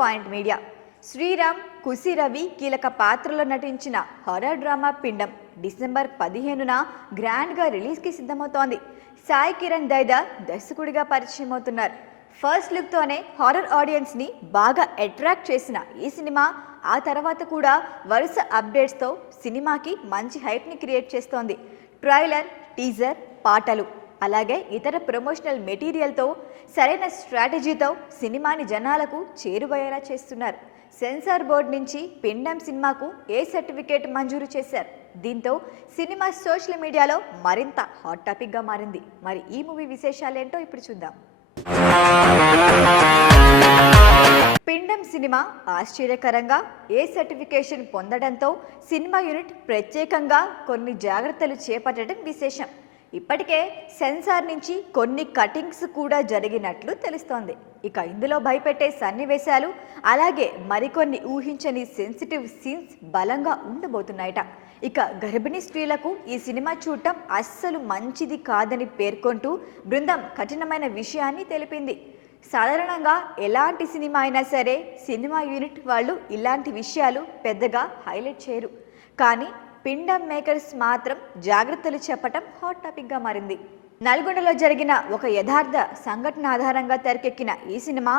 Point media. Sriram, Kushi Ravi కీలక పాత్రలో నటించిన హారర్ డ్రామా పిండం డిసెంబర్ 15న గ్రాండ్గా రిలీజ్కి సిద్ధమవుతోంది. సాయి కిరణ్ దైదా దర్శకుడిగా పరిచయం అవుతున్నారు. ఫస్ట్ లుక్తోనే హారర్ ఆడియన్స్ని బాగా అట్రాక్ట్ చేసిన ఈ సినిమా ఆ తర్వాత కూడా వరుస అప్డేట్స్తో సినిమాకి మంచి హైప్ని క్రియేట్ చేస్తోంది. ట్రైలర్, టీజర్, పాటలు అలాగే ఇతర ప్రమోషనల్ మెటీరియల్తో సరైన స్ట్రాటజీతో సినిమాని జనాలకు చేరువయ్యేలా చేస్తున్నారు. సెన్సార్ బోర్డు నుంచి పిండం సినిమాకు ఏ సర్టిఫికేట్ మంజూరు చేశారు. దీంతో సినిమా సోషల్ మీడియాలో మరింత హాట్ టాపిక్గా మారింది. మరి ఈ మూవీ విశేషాలేంటో ఇప్పుడు చూద్దాం. పిండం సినిమా ఆశ్చర్యకరంగా ఏ సర్టిఫికేషన్ పొందడంతో సినిమా యూనిట్ ప్రత్యేకంగా కొన్ని జాగ్రత్తలు చేపట్టడం విశేషం. ఇప్పటికే సెన్సార్ నుంచి కొన్ని కటింగ్స్ కూడా జరిగినట్లు తెలుస్తోంది. ఇక ఇందులో భయపెట్టే సన్నివేశాలు అలాగే మరికొన్ని ఊహించని సెన్సిటివ్ సీన్స్ బలంగా ఉండబోతున్నాయట. ఇక గర్భిణీ స్త్రీలకు ఈ సినిమా చూడటం అస్సలు మంచిది కాదని పేర్కొంటూ బృందం కఠినమైన విషయాన్ని తెలిపింది. సాధారణంగా ఎలాంటి సినిమా అయినా సరే సినిమా యూనిట్ వాళ్ళు ఇలాంటి విషయాలు పెద్దగా హైలైట్ చేయరు. కానీ పిండం మేకర్స్ మాత్రం జాగ్రత్తలు చెప్పటం హాట్ టాపిక్గా మారింది. నల్గొండలో జరిగిన ఒక యథార్థ సంఘటన ఆధారంగా తెరకెక్కిన ఈ సినిమా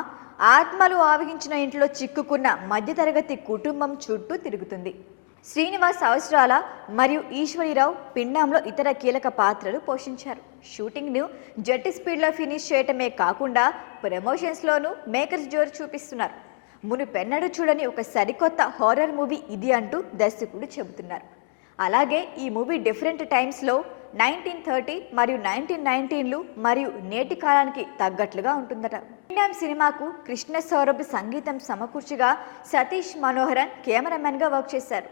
ఆత్మలు ఆవహించిన ఇంట్లో చిక్కుకున్న మధ్యతరగతి కుటుంబం చుట్టూ తిరుగుతుంది. శ్రీనివాస్ అవసరాల మరియు ఈశ్వరీరావు పిండంలో ఇతర కీలక పాత్రలు పోషించారు. షూటింగ్ను జెట్ స్పీడ్లో ఫినిష్ చేయటమే కాకుండా ప్రమోషన్స్లోనూ మేకర్స్ జోరు చూపిస్తున్నారు. మునుపెన్నడూ చూడని ఒక సరికొత్త హారర్ మూవీ ఇది అంటూ దర్శకుడు చెబుతున్నారు. అలాగే ఈ మూవీ డిఫరెంట్ టైమ్స్లో 1930 మరియు 1919లు మరియు నేటి కాలానికి తగ్గట్లుగా ఉంటుందట. పిండం సినిమాకు కృష్ణ సౌరభ్ సంగీతం సమకూర్చగా సతీష్ మనోహరన్ కెమెరామెన్గా వర్క్ చేశారు.